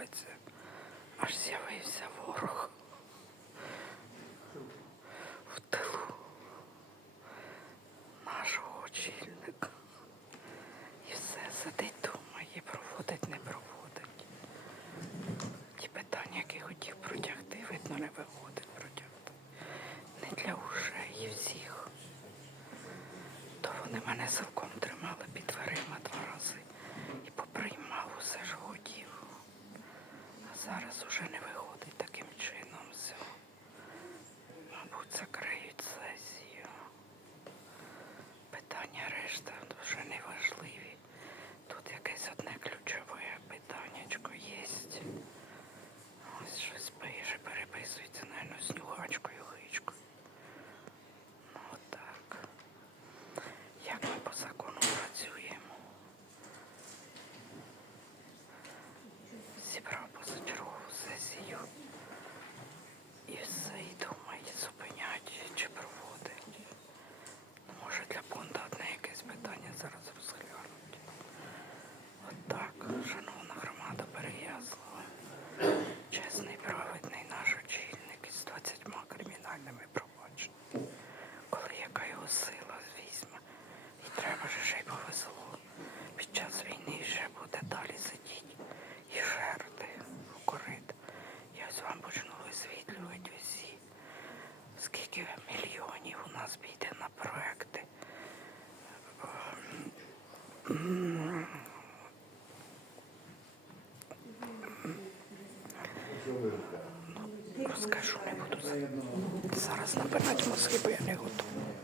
робиться. Аж з'явився ворог. В тилу нашого очільника. І все сидить думає, проводить, не проводить. Ті питання, які хотів протягти, видно, не виходить протягти. Не для ушей і всіх. То вони мене цілком тримали під дверима два рази. зараз уже не виходить. десятків мільйонів у нас піде на проекти. Розкажу, не буду зараз набирати мозги, бо я не готова.